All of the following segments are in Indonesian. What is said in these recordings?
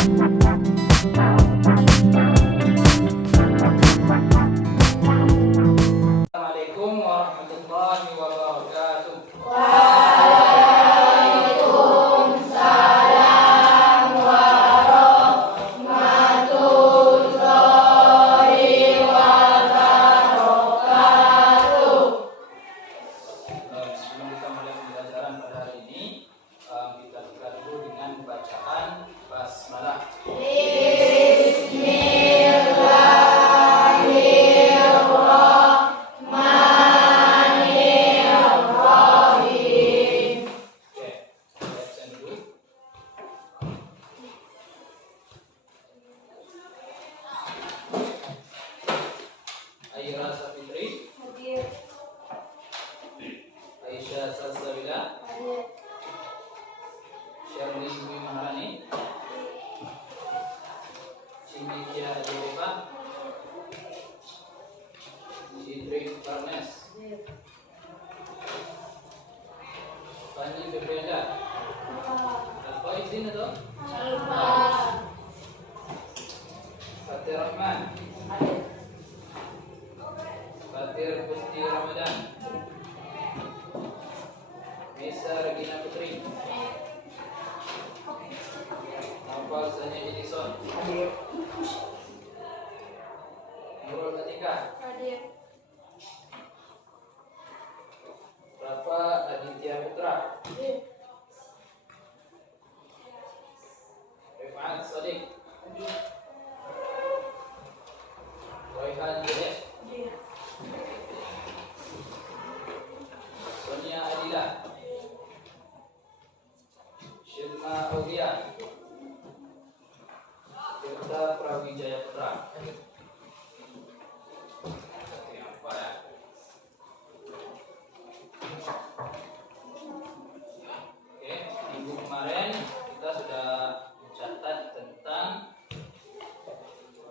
Assalamualaikum warahmatullahi wabarakatuh. Waalaikumsalam warahmatullahi wabarakatuh. Sebelum kita mulai pembelajaran pada hari ini, kita buka dulu dengan bacaan basmalah. Bismillahirrahmanirrahim. Oke, kita baca dulu. Aira Safitri, Hadir. Aisyah Salsabila, Hadir. Syarli Dwi Maharani, Cimikia Adilepa, Sidrik Barnes, Hadir. Fani Febrianda. Apa izin atau? Salam. Fatir Rahman, Hadir. Fatir Pusti Ramadan, Nisa Regina Putri, Naufal Sanya Edison, Hadir. Nurul Atika, Hadir. Rafa Aditya Putra, Hadir. Rifat Sadiq, Hadir. Royhan Junes, Hadir. Sonia Adila, Shilma Aulia, Tirta Prawijaya Putra. Yang apa ya? Oke, minggu kemarin kita sudah mencatat tentang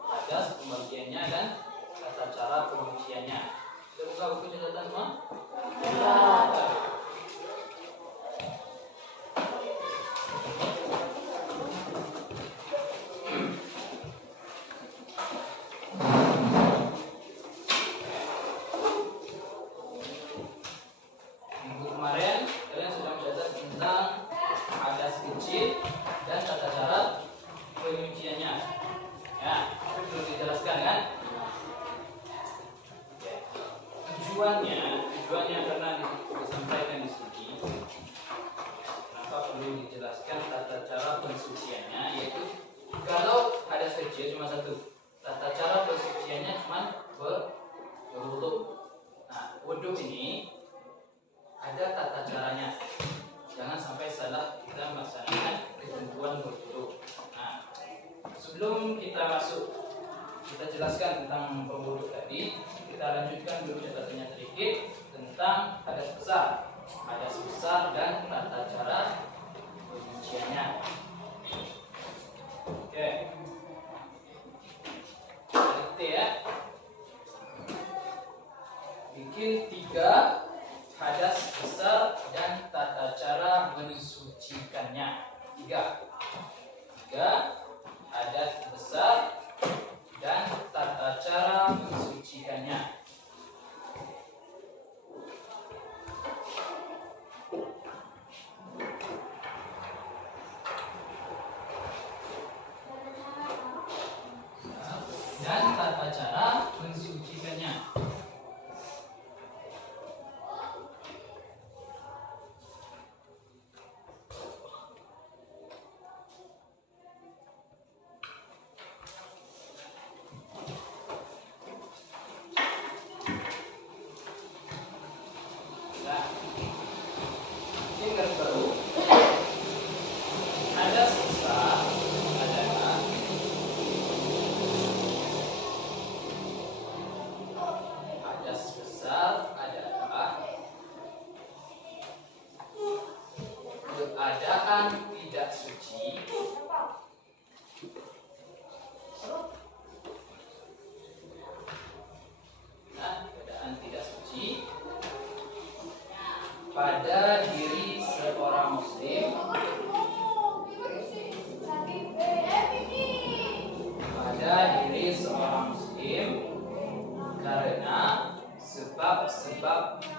adas pembagiannya dan tata cara pengujiannya. Sudah buka buku catatan semua? Minggu kemarin kalian sudah mencatat tentang adas kecil dan tata cara pengujiannya. Ya, itu belum dijelaskan kan? Oke. Tujuannya karena disampaikan di sini. Kenapa perlu dijelaskan tata cara pensuciannya? Yaitu kalau adas kecil cuma satu, tata cara pensuciannya cuma berwudu. Nah, wudu ini ada tata caranya. Jangan sampai salah kita melaksanakan ketentuan berwudu. Nah, sebelum kita masuk, kita jelaskan tentang berwudu tadi. Kita lanjutkan dulu catatannya sedikit tentang hadas besar dan tata cara pencuciannya. Oke, T ya. Bikin 3 hadas besar dan tata cara mensucikannya. 3 hadas besar dan tata cara mensucikannya. Dan tata cara mensucikannya. Nah, ini garis baru. Hadas besar adalah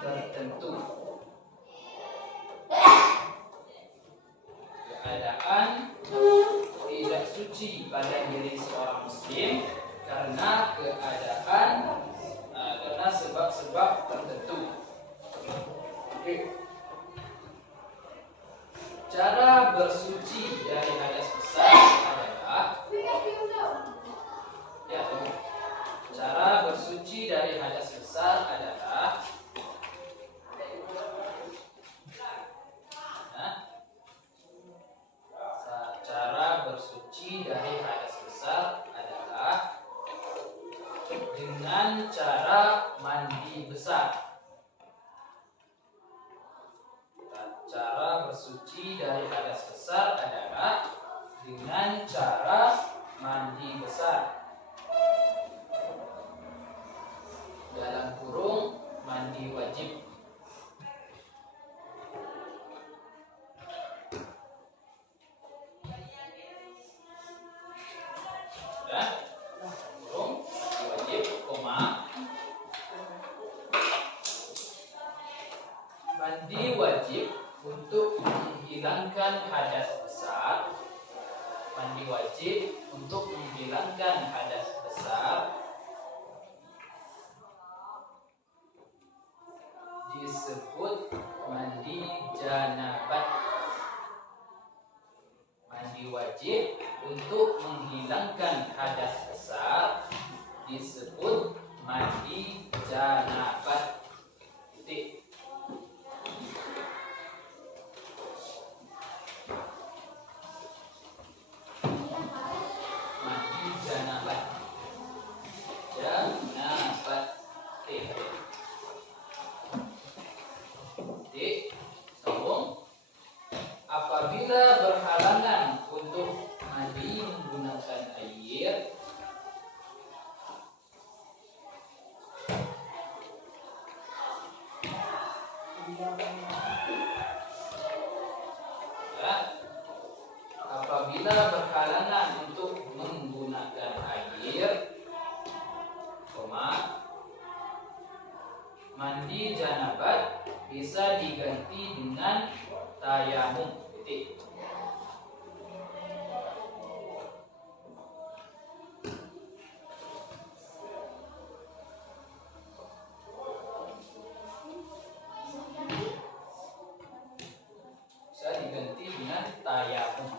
tertentu. Keadaan tidak suci pada diri seorang muslim karena karena sebab-sebab tertentu. Oke. Cara bersuci dari hadas besar adalah cara bersuci dari hadas besar adalah cara bersuci dari hadas besar adalah dengan cara mandi besar. Cara bersuci dari hadas besar adalah dengan cara mandi besar. Dalam kurung mandi wajib. Kurung mandi wajib, mandi wajib untuk menghilangkan hadas besar. Mandi wajib untuk menghilangkan hadas besar disebut mandi janabat. Mandi wajib untuk menghilangkan hadas besar disebut mandi janabat. Titik. Mandi janabat. Janabat. Titik. Sambung. Apabila berhalangan untuk mandi menggunakan air, apabila berhalangan untuk menggunakan air, mandi janabat bisa diganti dengan tayamum. Titik. Bisa diganti dengan tayamum.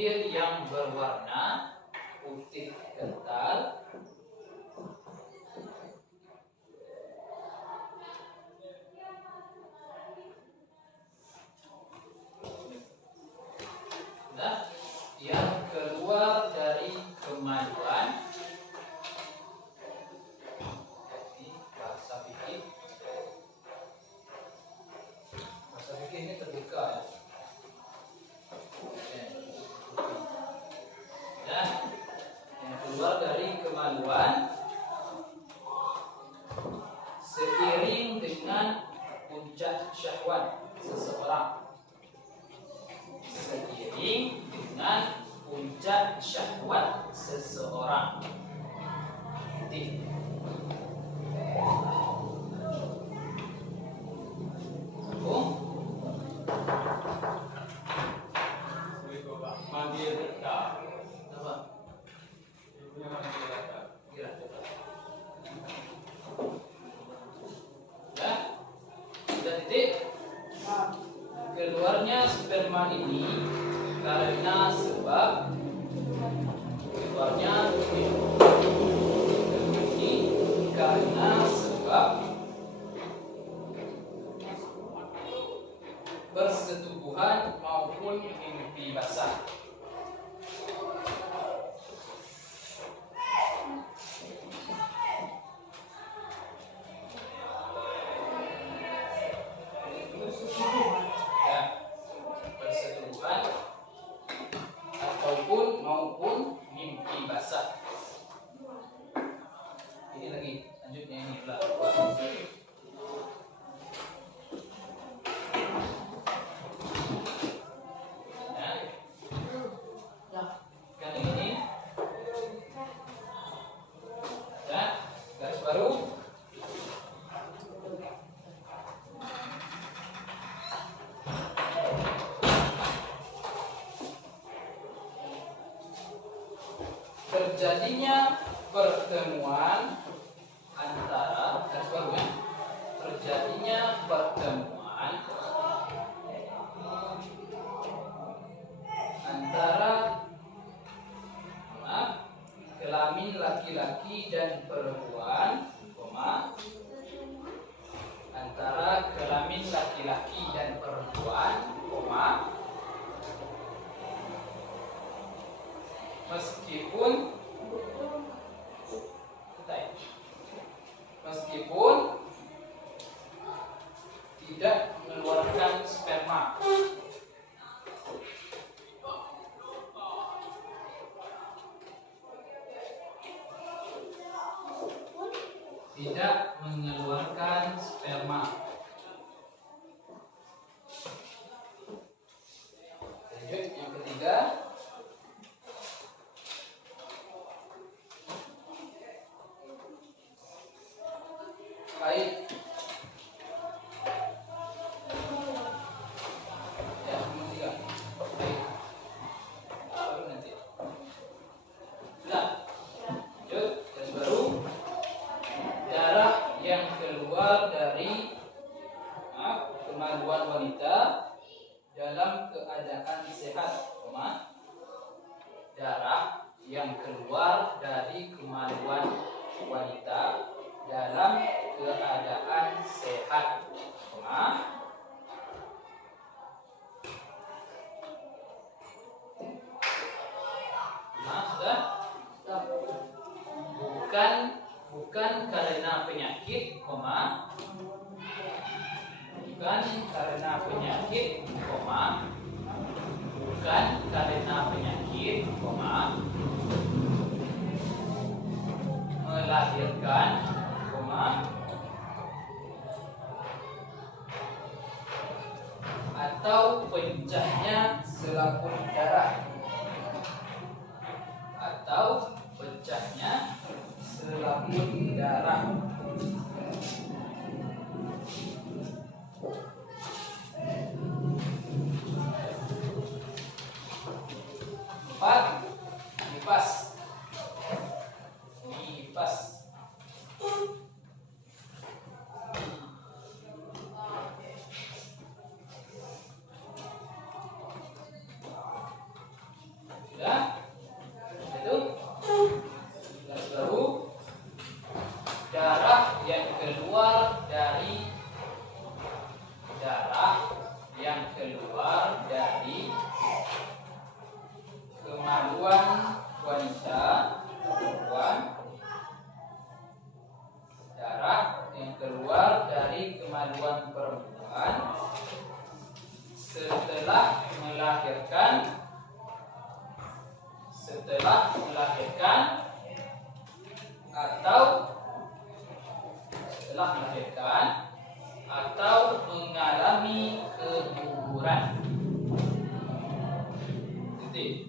air yang berwarna putih kental yang keluar dari kemaluan. Jadi bahasa fikih ini terbuka ya. Dan yang keluar dari kemaluan seiring dengan puncak syahwat seseorang. Seiring dengan puncak syahwat seseorang. Keluarnya sperma ini karena sebab persetubuhan maupun mimpi basah. Persetubuhan ataupun maupun mimpi basah. Ini lagi lanjutnya ini pula. Kan ini dan garis baru. Terjadinya pertemuan antara garis baru ya. Terjadinya pertemuan antara kelamin laki-laki dan perempuan, antara kelamin laki-laki dan perempuan, meskipun tidak mengeluarkan sperma. Tidak mengeluarkan sperma. Lanjut yang ketiga. Haid. Ya, nomor 3. Haid. Baru nanti. Sudah. Lanjut, garis baru. Darah yang keluar dari kemaluan wanita dalam keadaan sehat, darah yang keluar dari kemaluan wanita dalam keadaan sehat, sudah? Bukan karena penyakit, bukan karena penyakit, bukan karena penyakit, melahirkan, atau pecahnya selaput darah, atau pecahnya selaput darah. Empat, nifas. setelah melahirkan atau mengalami keguguran. Titik.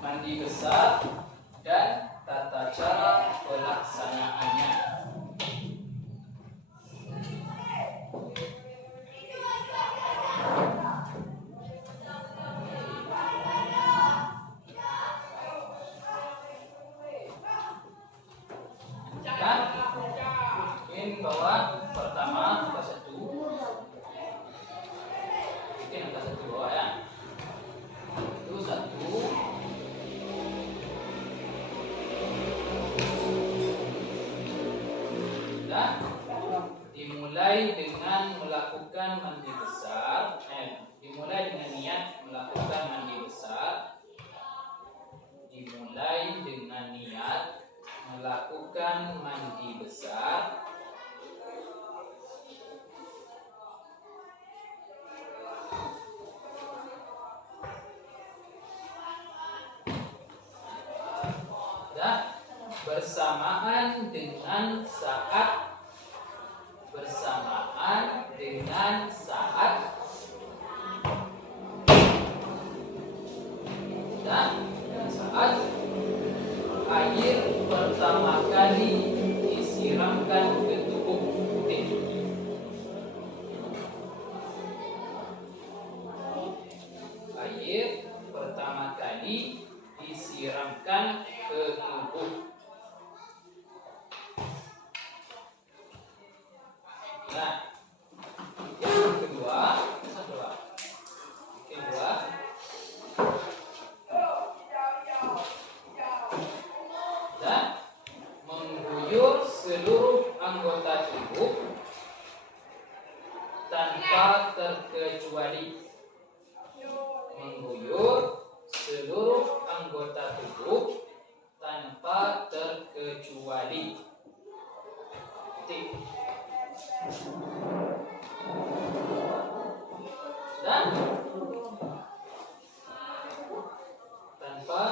Mandi besar dan tata cara pelaksanaannya. Mungkin bahwa pertama angka 1. Mungkin angka 1 bawah ya. Itu 1. Dimulai dengan melakukan mandi besar. Dimulai dengan niat melakukan mandi besar. Dimulai dengan niat melakukan mandi besar. Bersamaan dengan saat air pertama kali disiramkan ke tubuh. Air pertama kali disiramkan ke tubuh. Nah, yang kedua, dan mengguyur seluruh anggota tubuh tanpa terkecuali. Mengguyur seluruh anggota tubuh tanpa terkecuali. Titik. Dan tanpa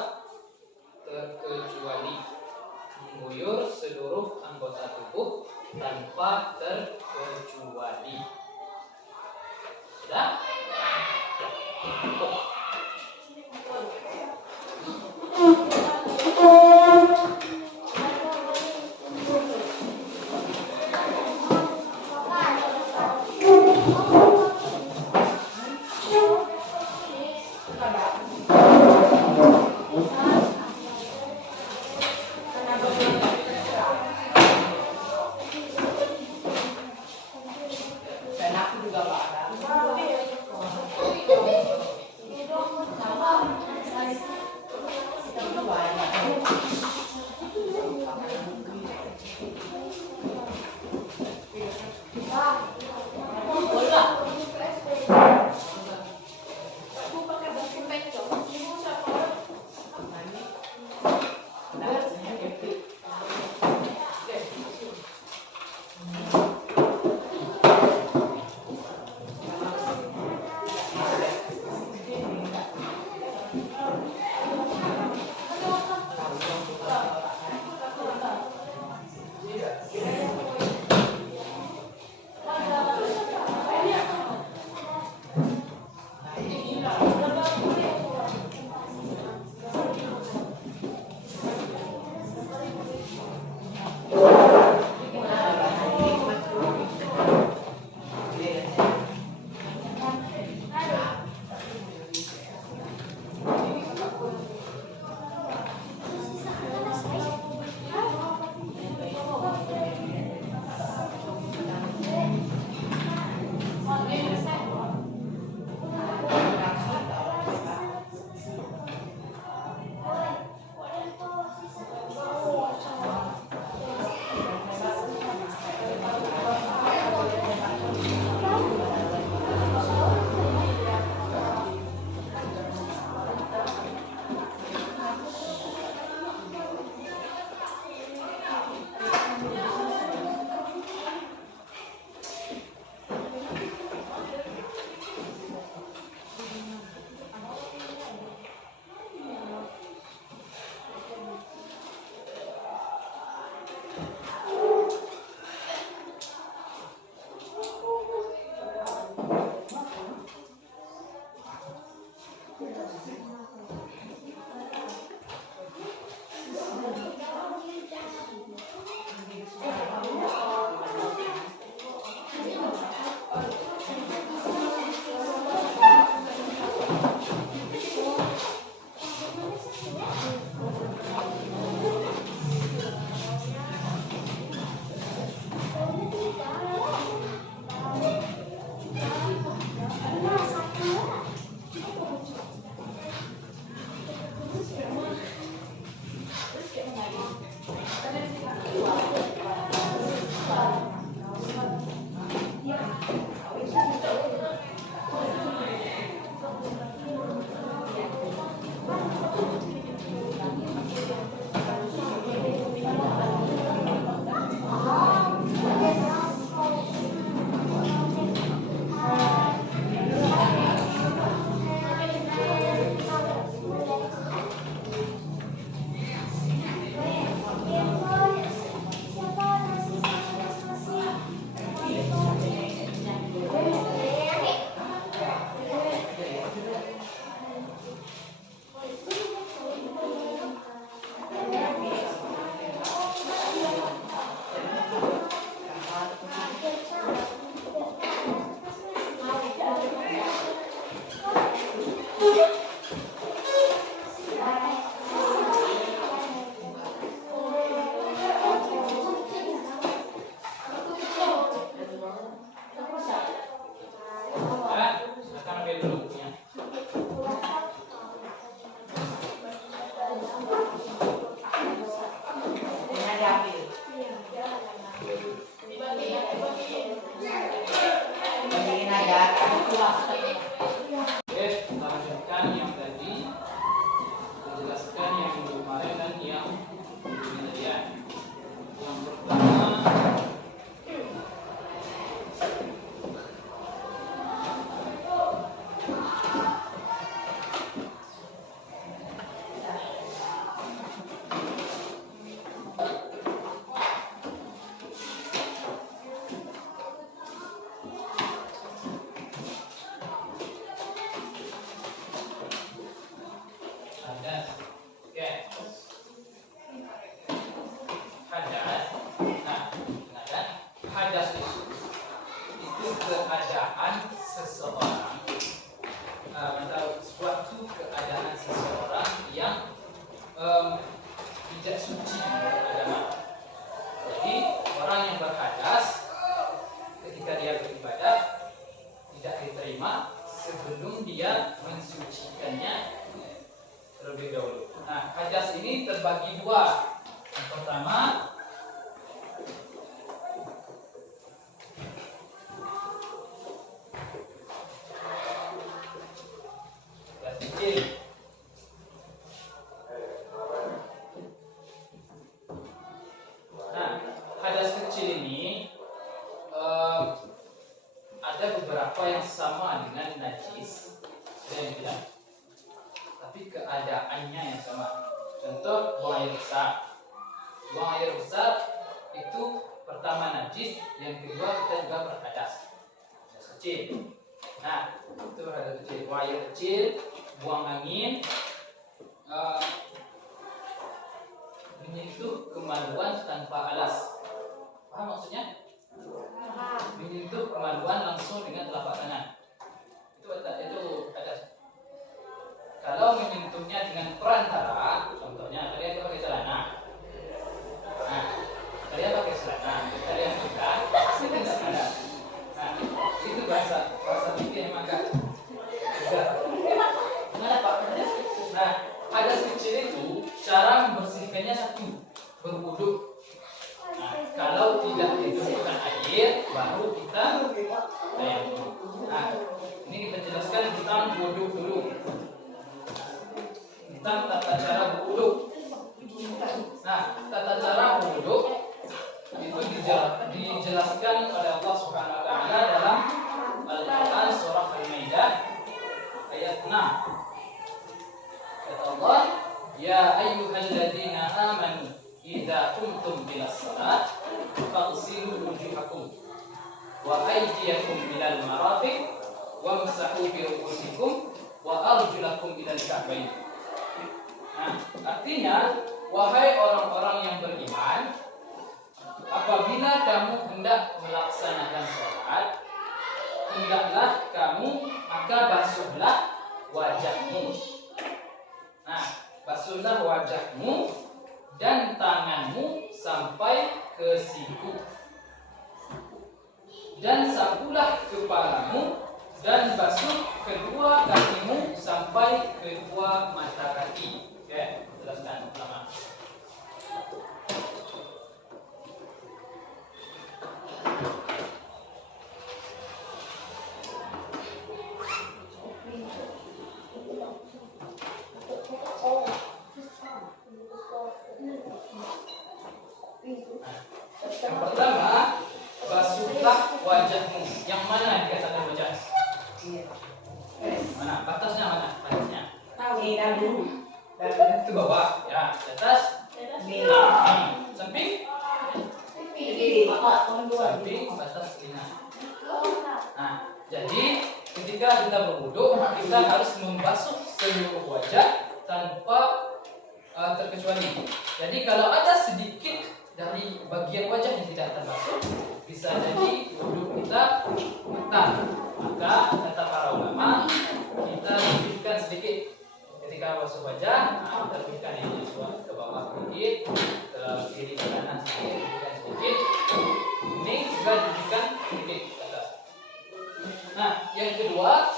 terkecuali, mengguyur seluruh anggota tubuh tanpa terkecuali. Sudah? Oke, kita lanjutkan yang tadi, menjelaskan yang kemarin dan yang ini tadi ya. Yang pertama, hadas. Oke. Hadas. Nah, kan hadas itu keadaan seseorang atau suatu keadaan seseorang yang tidak suci menurut agama. Jadi orang yang berhadas ketika dia beribadah tidak diterima sebelum dia mensucikannya terlebih dahulu. Nah, hadas ini terbagi dua. Yang pertama, hadas kecil. Nah, hadas kecil ini ada beberapa yang sama dengan najis, ada yang tidak, tapi keadaannya yang sama. Contoh, buang air besar. Buang air besar itu pertama najis, yang kedua kita juga berhadas. Hadas kecil. Nah, itu hadas kecil. Buang air kecil, buang angin, menyentuh kemaluan tanpa alas. Paham maksudnya? Menyentuh kemaluan langsung dengan telapak tangan. Itu hadas. Kalau menyentuhnya dengan perantara, contohnya kalian pakai celana. Nah, kalian pakai celana, kalian buka, itu tidak ada. Nah, itu bahasa fikih yang agak juga. Gimana Pak? Nah, hadas kecil itu cara membersihkannya satu, berwudu. Nah, kalau tidak ditemukan air, baru kita tayamum. Nah, ini kita jelaskan tentang wudu dulu. Tentang tata cara berwudu. Nah, tata cara berwudu itu dijelaskan oleh Allah Subhanahu wa taala dalam Al-Qur'an surah Al-Maidah ayat 6. Kata Allah, "Ya ayyuhalladzina amanu idza qumtum ilas shalat faghsilu wujuhakum wa aydiyakum ilal marafiq wamsahu bi ru'usikum wa arjulakum ilal ka'bayn." Nah, artinya, wahai orang-orang yang beriman, apabila kamu hendak melaksanakan sholat, hendaklah kamu maka basuhlah wajahmu. Nah, basuhlah wajahmu dan tanganmu sampai ke siku, dan sapulah kepalamu dan basuh kedua kakimu sampai kedua mata kaki. Oke, jelaskan pertama. Yang pertama, basuhlah wajahmu. Yang mana dikatakan wajah? Mana? Batasnya mana? Batasnya? Itu bawah, ya. Di atas? Samping? Samping batas telinga. Nah, jadi ketika kita berwudu, kita harus membasuh seluruh wajah tanpa terkecuali. Jadi kalau ada sedikit dari bagian wajah yang tidak terbasuh, bisa jadi wudu kita batal. Maka kata para ulama, kita lebihkan sedikit ketika basuh wajah. Kita lebihkan yang ke bawah sedikit, ke kiri ke kanan sedikit, lebihkan sedikit. Ini juga lebihkan sedikit ke atas. Nah, yang kedua,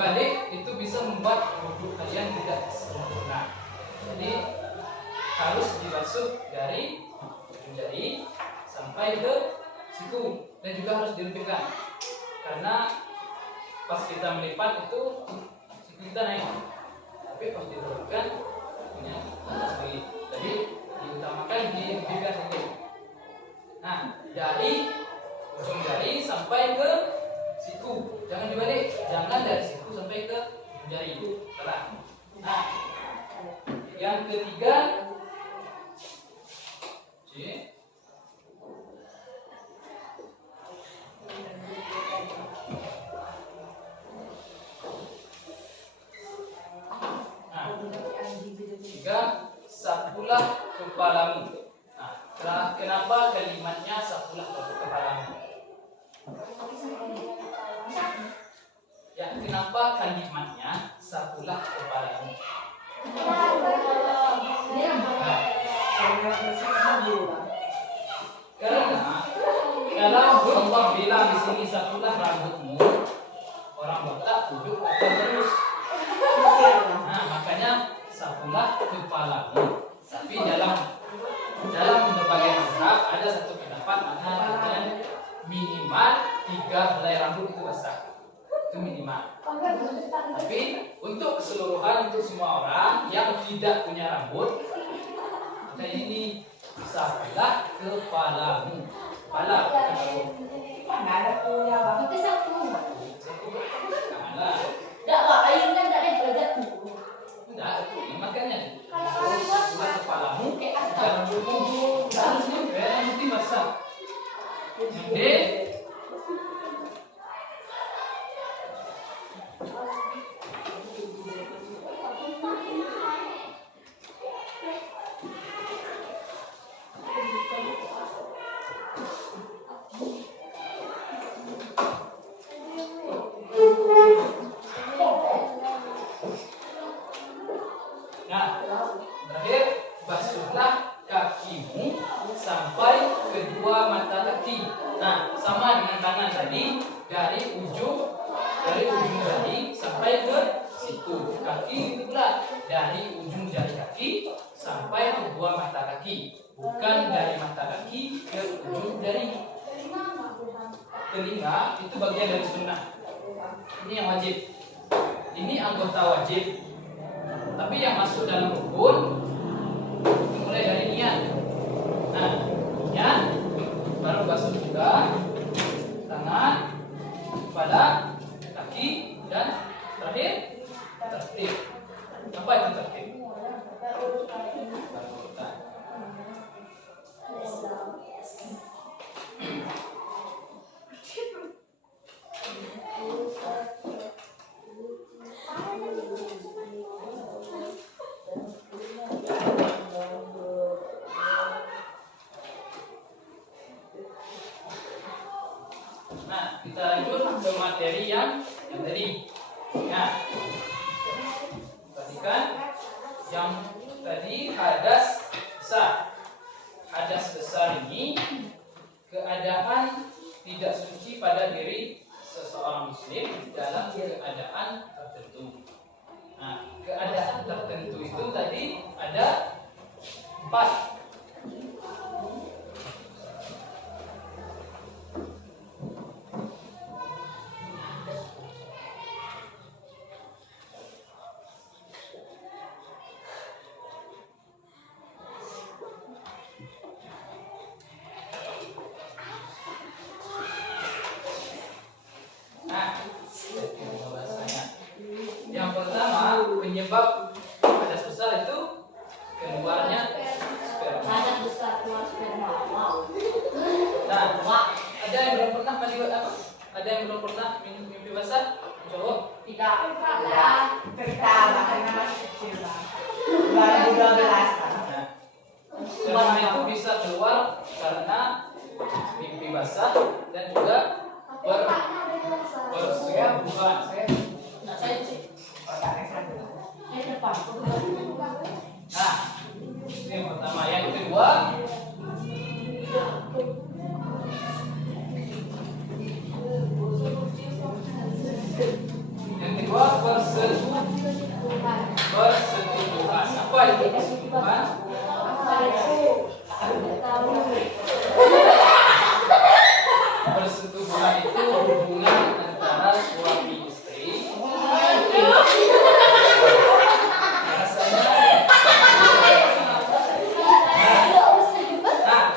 dibalik itu bisa membuat wudhu kalian tidak sempurna. Jadi harus dibasuh dari ujung jari sampai ke siku, dan juga harus dilebihkan karena pas kita melipat itu siku kita naik, tapi pas dilebihkan punya lagi. Jadi diutamakan dilebihkan saja. Nah, dari ujung jari sampai ke siku, jangan dibalik, jangan dari siku sampai ke ujung jari. Salah. Nah, yang ketiga, sapulah kepalamu. Nah, kenapa kalimatnya sapulah kepalamu? Ya, kenapa kalimatnya sapulah kepalamu? Karena kalau Allah bilang di sini sapulah rambutmu, orang Batak duduk akan terus. Nah, makanya sapulah kepalamu. Tapi dalam berbagai mazhab ada satu pendapat mengatakan minimal 3 helai rambut itu basah, itu minimal. Tapi untuk keseluruhan, untuk semua orang yang tidak punya rambut, maka ini sapulah kepalamu. Kepala bukan rambut. Mana ada punya bang? Itu sapu. Kepala. Enggak pak, ayun kan enggak ada belajar tuh. Enggak, makanya Kalau orang buat bukan kepalamu, kayak bukan asal. rambutmu. Harusnya rambutnya basah. Yang D, nah, terakhir basuhlah kakimu sampai kedua mata kaki. Nah, sama dengan tangan tadi, dari ujung jari sampai ke siku. Kaki itu pula dari ujung jari kaki sampai kedua mata kaki, bukan dari mata kaki ke ujung jari. Telinga itu bagian dari sunnah. Ini yang wajib. Ini anggota wajib. Tapi yang masuk dalam rukun mulai dari niat. Nah, niat baru basuh juga tangan, kepala, kaki, dan terakhir tertib. Apa itu tertib? Urutan. Nah, kita lanjut ke materi yang tadi. Nah, perhatikan yang tadi hadas besar. Hadas besar ini keadaan tidak suci pada diri seseorang muslim dalam keadaan tertentu. Nah, keadaan tertentu itu tadi ada 4. Yang pertama, penyebab hadas besar itu keluarnya sperma. Hadas besar keluar sperma. Wow. Nah, ada yang belum pernah mandi apa? Ada yang belum pernah mimpi basah? Coba. Tidak. Pertama karena masih kecil bang. 2012 kan. Nah, sperma itu bisa keluar karena mimpi basah dan juga persetubuhan. Nah, saya sih. Saya depan. Nah, ini yang pertama. Yang kedua, hubungan antara suami istri. Nah,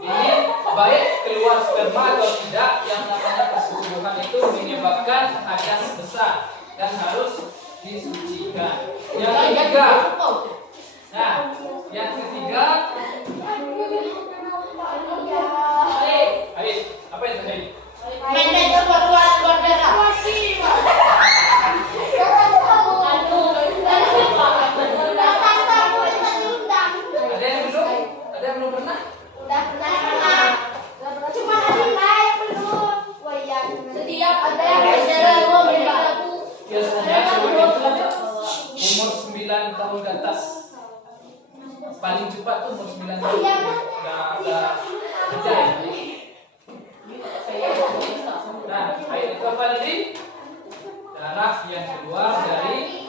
ini baik keluar sperma atau tidak, yang namanya persetubuhan itu menyebabkan hadas besar dan harus disucikan. Yang ketiga, nah, yang ketiga, Aid, apa itu Aid? Pendek keluar darah. Ada yang belum? Ada yang belum pernah? Setiap ada yang berjalan Biasanya cewek itu umur 9 tahun ke atas. Paling cepat tuh umur 9 tahun. Udah kerja ya. Nah, air itu apa tadi? Darah yang keluar dari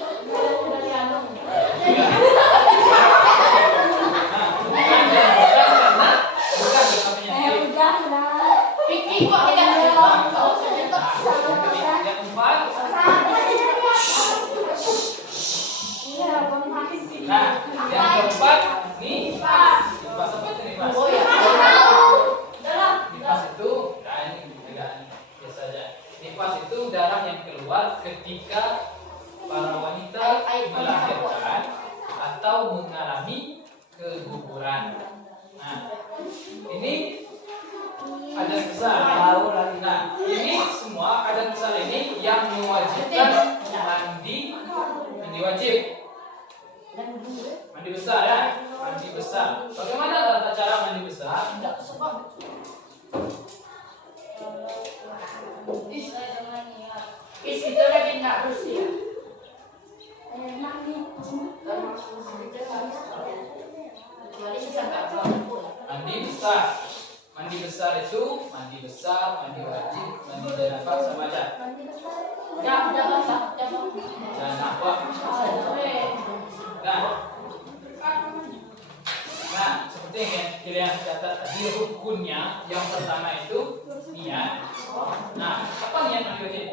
Nah, bukan karena bukan penyakit. Pikir kok tidak ada. Yang keempat, nah, yang keempat nih, nifas apa itu nifas? Nifas itu, nah ini agak biasa aja. Nifas itu darah yang keluar ketika para wanita melahirkan atau mengalami keguguran. Nah, ini ada besar. Nah, ini semua ada besar ini yang mewajibkan mandi wajib. Mandi besar ya, mandi besar. Bagaimana tata cara mandi besar? Itu lagi nggak bersih. Kecuali sisa nggak Mandi besar. Mandi besar itu mandi besar, mandi wajib, mandi janabah sama aja. Janabah. Nah, seperti yang kalian catat tadi rukunnya, yang pertama itu niat. Nah, apa niat mandi wajib?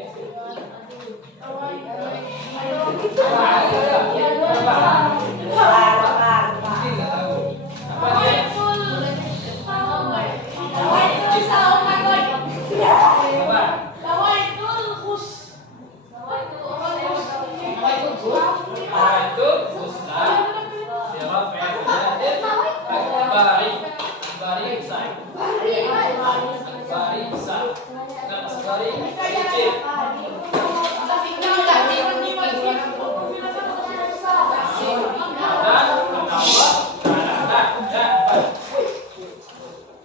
Mungkin nggak tahu. Apa niat? Itu Ustaz Dirafa'il Jadid Akbari besar. Akbari besar. Bukan Asbari kecil.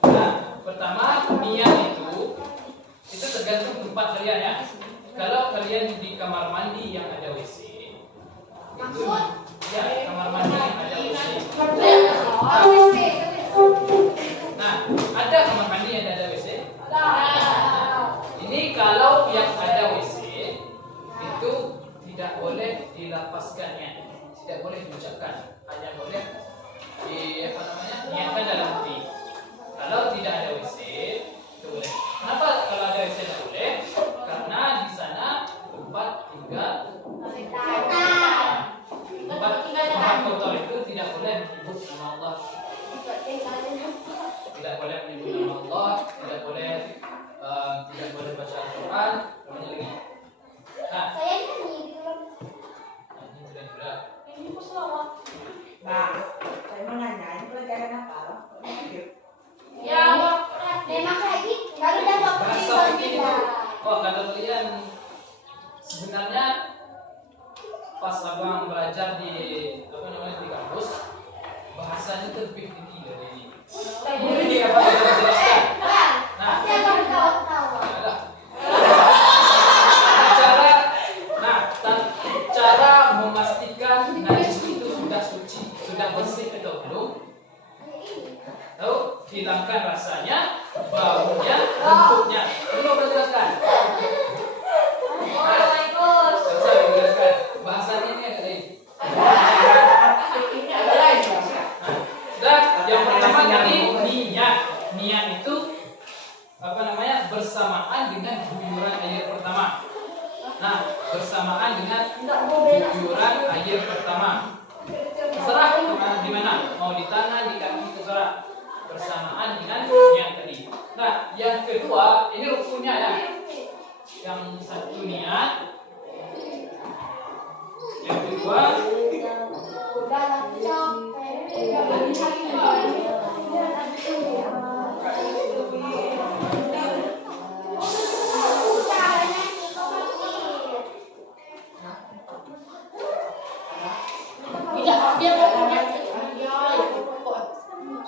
Nah, pertama niat itu tergantung tempat kalian ya. Kalau kalian di kamar mandi yang ada WC, itu ya kamar mandi yang ada WC. Nah, ada kamar mandi yang ada WC? Ini kalau yang ada WC itu tidak boleh dilafazkannya, tidak boleh diucapkan, hanya boleh niatkan dalam hati. Kalau tidak ada WC itu boleh. Kenapa kalau ada WC tidak boleh? Karena di sana tempat tinggal tempat kotor itu tidak boleh menyebut nama Allah, tidak boleh menyebut nama Allah, tidak boleh baca Al-Quran, namanya lagi. Nah, ini sudah. Nah, saya mau nanya, ini pelajaran apa? Bahasa ini kalau kalian sebenarnya pas abang belajar di di kampus, bahasanya itu lebih tinggi dari ini. Ini apa yang saya jelaskan? Nah, cara memastikan najis itu sudah suci, sudah bersih atau belum? Tahu? Hilangkan rasanya, baunya, bentuknya. Perlu menjelaskan. Saya menjelaskan. Bahasanya ini ada lain. Dan yang pertama tadi niat. Niat itu Nah, bersamaan dengan guyuran air pertama. Terserah di mana, mau di tangan, di kaki, terserah. Bersamaan dengan yang tadi. Nah, yang kedua, ini rukunnya ya. Yang satu niat. Yang kedua,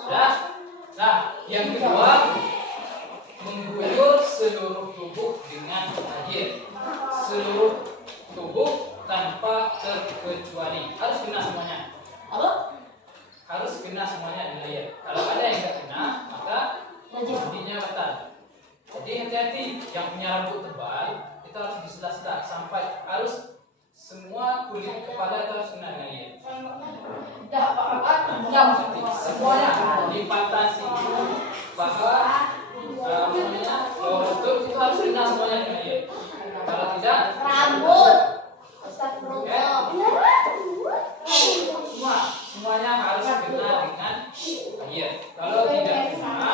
sudah. Nah, yang kedua, mengguyur seluruh tubuh dengan air. Seluruh tubuh tanpa terkecuali. Harus kena semuanya. Harus kena semuanya dengan air. Kalau ada yang tidak kena, maka mandinya batal. Jadi hati-hati, yang punya rambut tebal itu harus disela-sela sampai harus semua kulit kepala itu harus kena dengan air. Semuanya dipatasi paha, lower lutut itu harus kena semuanya dengan air. Kalau tidak, Rambut. semuanya harus kena dengan air. Kalau tidak kena,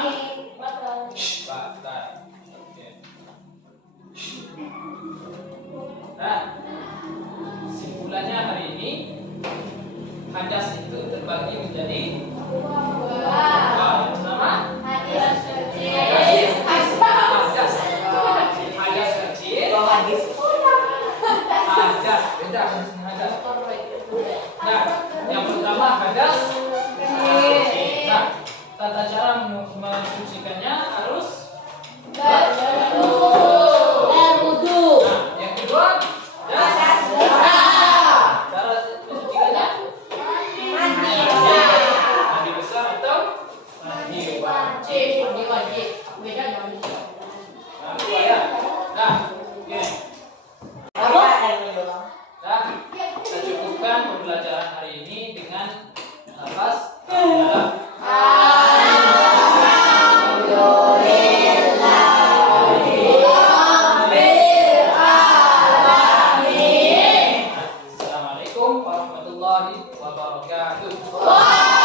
batal. Oke. Nah, simpulannya hari ini, hadas itu terbagi menjadi dua. Yang pertama, hadas kecil. Hadas beda dengan hadas. Nah, yang pertama hadas kecil. Nah, tata cara mensucikannya harus Wudu. Nah, yang kedua, cara mensucikannya mandi besar atau mandi wajib. Beda dengan Nah, dua ya. Nah, oke. Nah, kita cukupkan pembelajaran hari ini dengan nafas dalam. Assalamualaikum warahmatullahi wabarakatuh.